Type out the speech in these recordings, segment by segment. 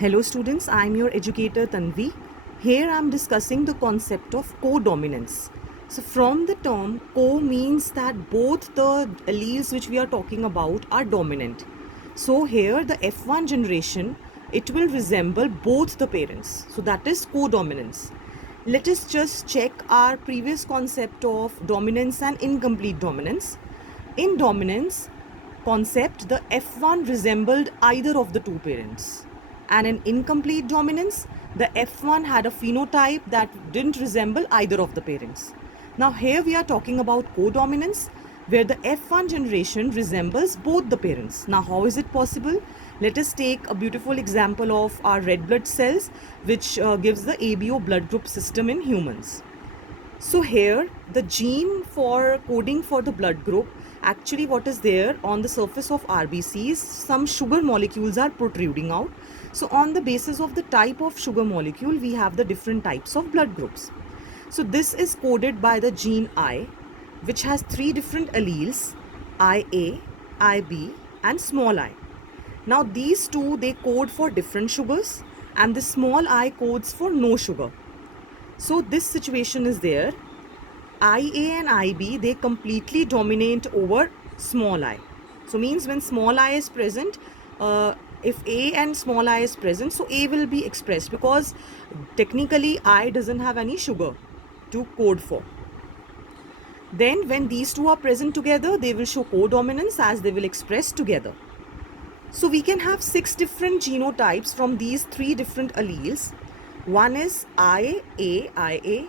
Hello students, I am your educator Tanvi. Here I am discussing the concept of co-dominance. So from the term, co means that both the alleles which we are talking about are dominant. So here the F1 generation, it will resemble both the parents. So that is co-dominance. Let us just check our previous concept of dominance and incomplete dominance. In dominance concept, the F1 resembled either of the two parents. And in incomplete dominance, the F1 had a phenotype that didn't resemble either of the parents. Now here we are talking about co-dominance, where the F1 generation resembles both the parents. Now how is it possible? Let us take a beautiful example of our red blood cells, which gives the ABO blood group system in humans. So here the gene for coding for the blood group, actually what is there on the surface of RBCs, some sugar molecules are protruding out. So on the basis of the type of sugar molecule, we have the different types of blood groups. So this is coded by the gene I, which has three different alleles, IA, IB and small I. Now these two, they code for different sugars, and the small I codes for no sugar. So this situation is there. IA and IB, they completely dominate over small I. So means when small I is present, if A and small I is present, so A will be expressed, because technically I doesn't have any sugar to code for. Then when these two are present together, they will show co-dominance as they will express together. So we can have 6 different genotypes from these 3 different alleles. One is IA.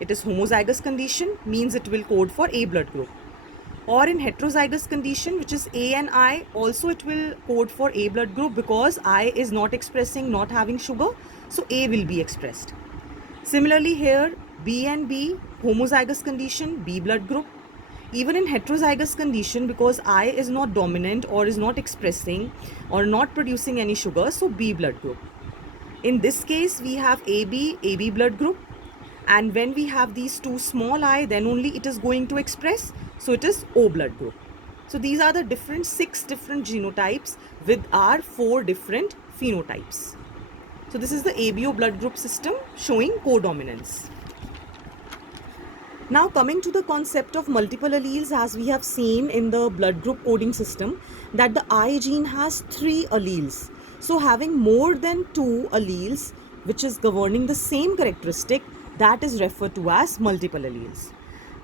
It is homozygous condition, means it will code for A blood group. Or in heterozygous condition, which is A and I, also it will code for A blood group, because I is not expressing, not having sugar, so A will be expressed. Similarly here, B and B, homozygous condition, B blood group. Even in heterozygous condition, because I is not dominant or is not expressing or not producing any sugar, so B blood group. In this case, we have AB blood group. And when we have these two small I, then only it is going to express, so it is O blood group. So these are the 6 different genotypes with our 4 different phenotypes. So this is the ABO blood group system showing co-dominance. Now coming to the concept of multiple alleles, as we have seen in the blood group coding system, that the I gene has 3 alleles. So having more than 2 alleles which is governing the same characteristic, that is referred to as multiple alleles.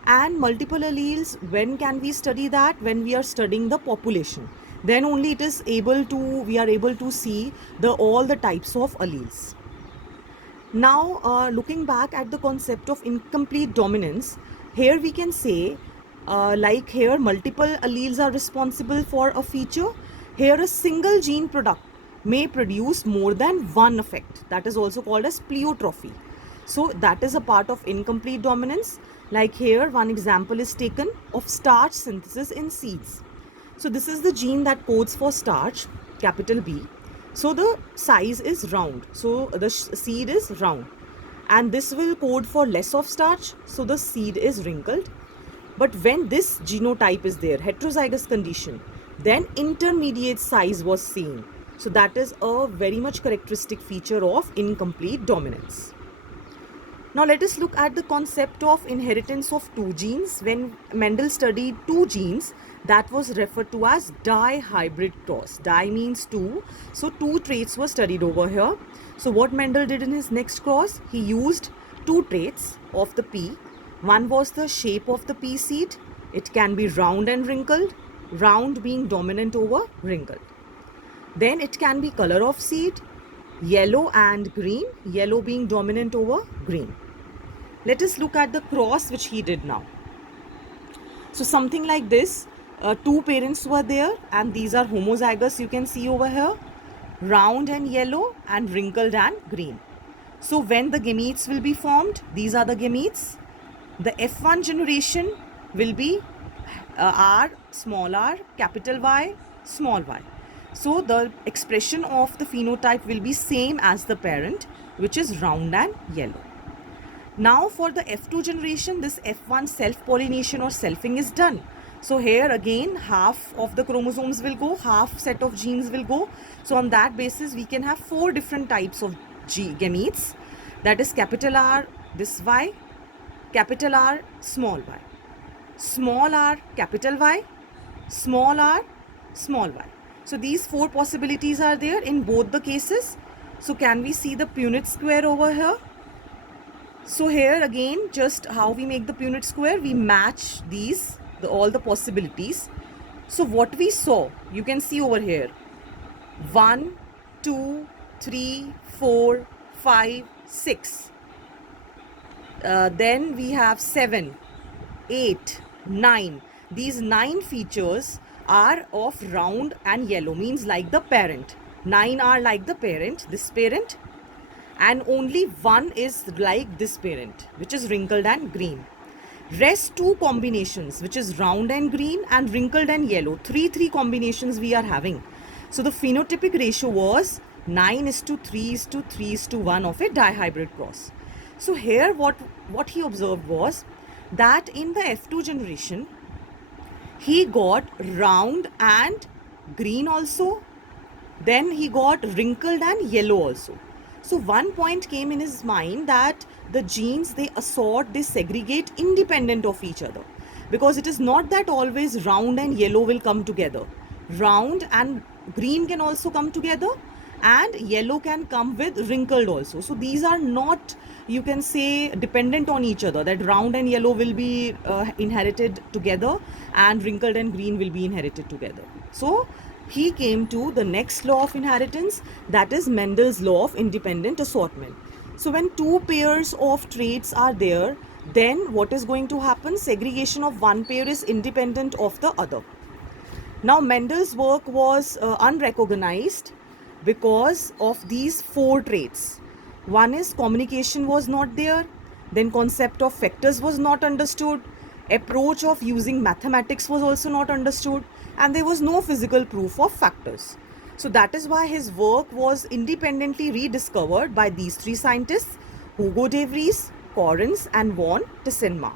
And multiple alleles, when can we study that? When we are studying the population. Then only we are able to see all the types of alleles. Now looking back at the concept of incomplete dominance, here we can say like here multiple alleles are responsible for a feature. Here a single gene product may produce more than one effect, that is also called as pleiotropy. So that is a part of incomplete dominance. Like here one example is taken of starch synthesis in seeds. So this is the gene that codes for starch, capital B. So the size is round, so the seed is round, and this will code for less of starch, so the seed is wrinkled. But when this genotype is there, heterozygous condition, then intermediate size was seen. So that is a very much characteristic feature of incomplete dominance. Now let us look at the concept of inheritance of 2 genes. When Mendel studied 2 genes, that was referred to as dihybrid cross. Di means 2. So 2 traits were studied over here. So what Mendel did in his next cross, he used 2 traits of the pea. One was the shape of the pea seed. It can be round and wrinkled, round being dominant over wrinkled. Then it can be color of seed, yellow and green, yellow being dominant over green. Let us look at the cross which he did now. So something like this, 2 parents were there, and these are homozygous, you can see over here, round and yellow and wrinkled and green. So when the gametes will be formed, these are the gametes. The F1 generation will be R, small r, capital Y, small y. So the expression of the phenotype will be same as the parent, which is round and yellow. Now for the F2 generation, this F1 self-pollination or selfing is done. So here again, half of the chromosomes will go, half set of genes will go. So on that basis, we can have 4 different types of gametes. That is capital R, this Y, capital R, small y. Small r, capital Y, small r, small y. So these 4 possibilities are there in both the cases. So can we see the Punnett square over here? So here again, just how we make the Punnett square, we match these, all the possibilities. So what we saw, you can see over here, 1, 2, 3, 4, 5, 6. Then we have 7, 8, 9. These 9 features are of round and yellow, means like the parent. 9 are like the parent, this parent, and only 1 is like this parent, which is wrinkled and green. Rest 2 combinations, which is round and green and wrinkled and yellow, 3 combinations we are having. So the phenotypic ratio was 9:3:3:1 of a dihybrid cross. So here what he observed was that in the F2 generation, he got round and green also, then he got wrinkled and yellow also. So one point came in his mind that the genes, they assort, they segregate independent of each other, because it is not that always round and yellow will come together. Round and green can also come together, and yellow can come with wrinkled also. So these are not, you can say, dependent on each other, that round and yellow will be inherited together and wrinkled and green will be inherited together. So he came to the next law of inheritance, that is Mendel's law of independent assortment. So when 2 pairs of traits are there, then what is going to happen? Segregation of one pair is independent of the other. Now Mendel's work was unrecognized because of these 4 traits. One is communication was not there, then concept of factors was not understood, approach of using mathematics was also not understood, and there was no physical proof of factors. So that is why his work was independently rediscovered by these 3 scientists, Hugo de Vries, Correns and von Tissenma.